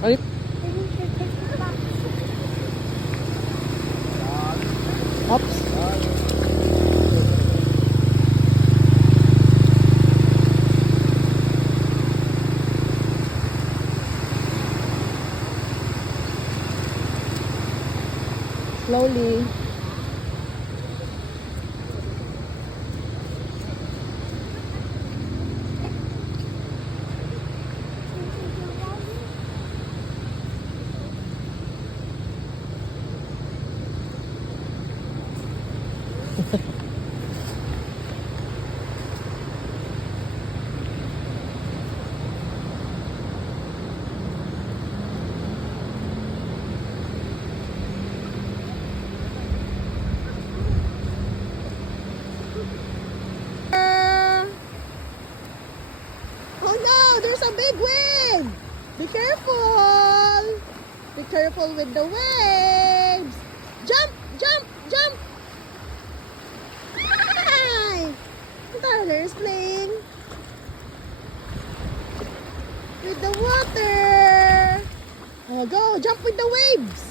Ay, oops. Slowly. Oh no, there's a big wave! Be careful! Be careful with the waves! Jump! Jump! Jump! Hi! Tyler is playing with the water! Oh, go! Jump with the waves!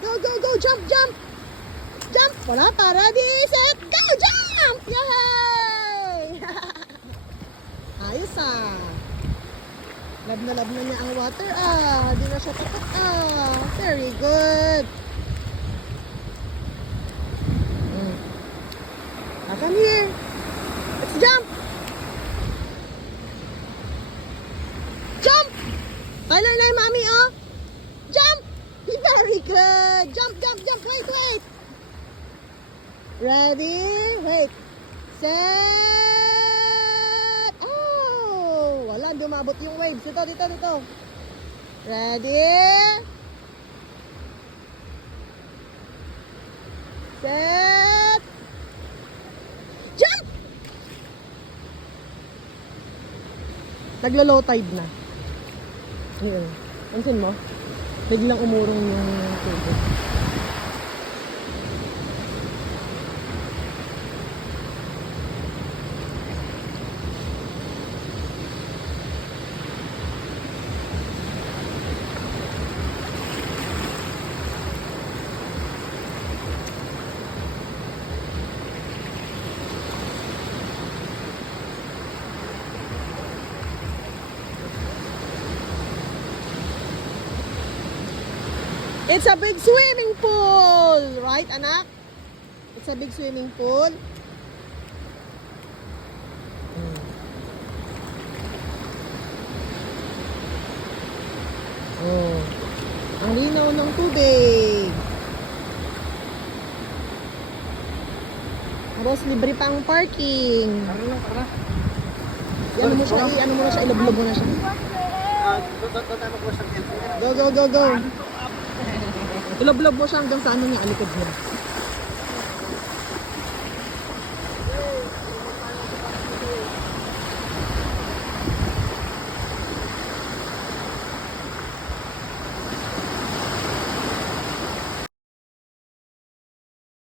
Go, go, go! Jump, jump! Jump! Wala pa! Ready, set, go! Jump! Yay! Ayos ah! Love na niya ang water ah! Di na siya takot ah! Very good! Come here! Let's jump! Jump! Tyler na yung mami oh! Jump! Very good! Jump, jump, jump! Wait, wait! Ready? Wait! Set! Oh! Wala, dumabot yung waves. Dito, dito, dito. Ready? Set! Jump! Naglo-low tide na. Ayun. Pansin mo? Biglang umurong yung tubig. It's a big swimming pool! Right, anak? It's a big swimming pool. Oh. Ang linaw ng tubig. Tapos libre pang parking. Ano mo siya, ano mo na siya, ilablob mo na siya. Go, go, go, go. Ilablob mo siya hanggang sa ano niya, alikod niya.